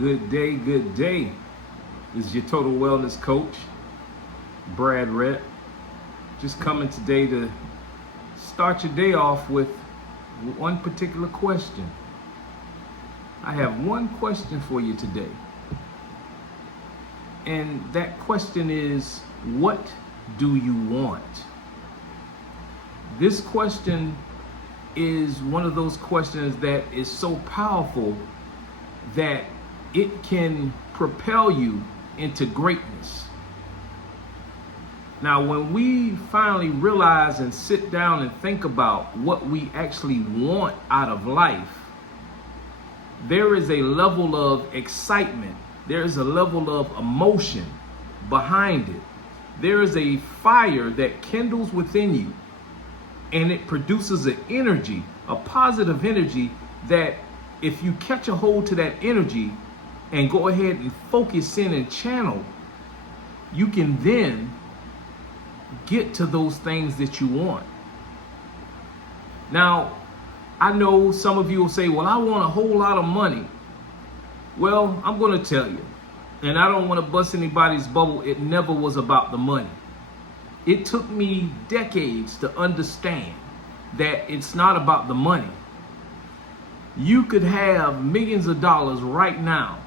Good day, good day. This is your total wellness coach, Brad Rett. Just coming today to start your day off with one particular question. I have one question for you today. And that question is, what do you want? This question is one of those questions that is so powerful that it can propel you into greatness. Now, when we finally realize and sit down and think about what we actually want out of life, there is a level of excitement. There is a level of emotion behind it. There is a fire that kindles within you, and it produces an energy, a positive energy, that if you catch a hold to that energy and go ahead and focus in and channel, you can then get to those things that you want. Now, I know some of you will say, well, I want a whole lot of money. Well, I'm going to tell you, and I don't want to bust anybody's bubble, it never was about the money. It took me decades to understand that it's not about the money. You could have millions of dollars right now,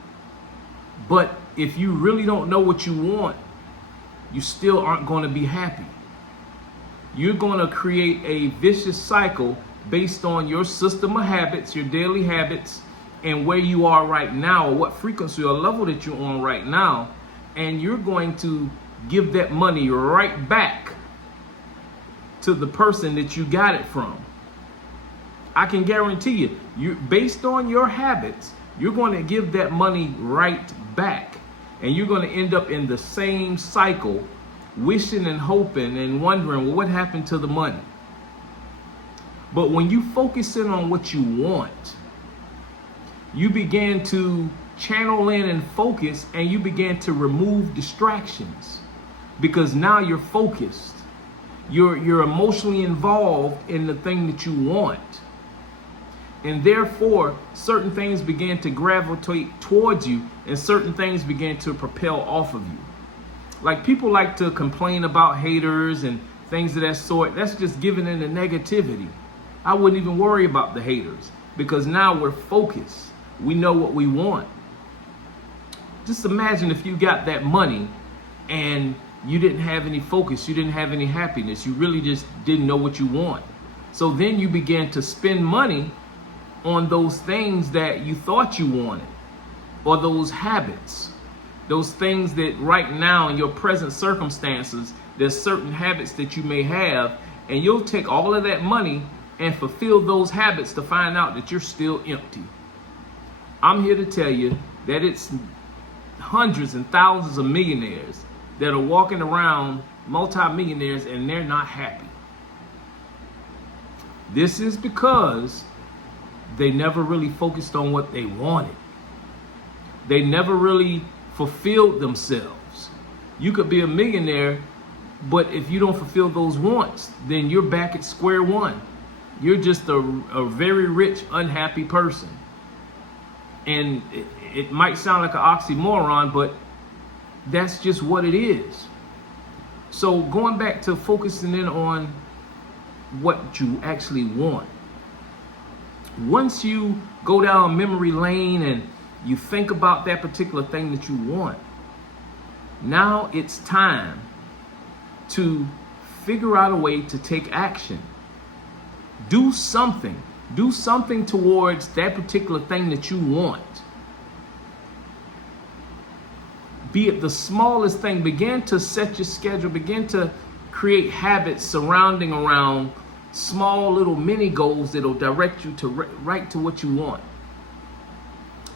but if you really don't know what you want, you still aren't going to be happy. You're going to create a vicious cycle based on your system of habits, your daily habits, and where you are right now, or what frequency or level that you're on right now, and you're going to give that money right back to the person that you got it from. I can guarantee you, based on your habits, you're going to give that money right back. And you're going to end up in the same cycle, wishing and hoping and wondering, well, what happened to the money? But when you focus in on what you want, you begin to channel in and focus, and you begin to remove distractions, because now you're focused. You're emotionally involved in the thing that you want. And therefore, certain things begin to gravitate towards you, and certain things begin to propel off of you. Like, people like to complain about haters and things of that sort. That's just giving in the negativity. I wouldn't even worry about the haters, because now we're focused. We know what we want. Just imagine if you got that money and you didn't have any focus, you didn't have any happiness, you really just didn't know what you want. So then you began to spend money on those things that you thought you wanted, or those habits, those things that right now in your present circumstances, there's certain habits that you may have, and you'll take all of that money and fulfill those habits to find out that you're still empty. I'm here to tell you that it's hundreds and thousands of millionaires that are walking around, multimillionaires, and they're not happy. This is because they never really focused on what they wanted. They never really fulfilled themselves. You could be a millionaire, but if you don't fulfill those wants, then you're back at square one. You're just a very rich, unhappy person. And it might sound like an oxymoron, but that's just what it is. So going back to focusing in on what you actually want. Once you go down memory lane and you think about that particular thing that you want, now it's time to figure out a way to take action. Do something. Do something towards that particular thing that you want. Be it the smallest thing. Begin to set your schedule. Begin to create habits surrounding around small little mini goals that'll direct you to right to what you want.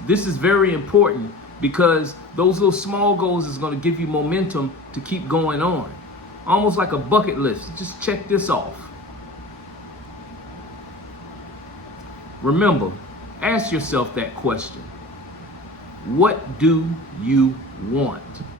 This is very important, because those little small goals is going to give you momentum to keep going on. Almost like a bucket list. Just check this off. Remember, ask yourself that question. What do you want?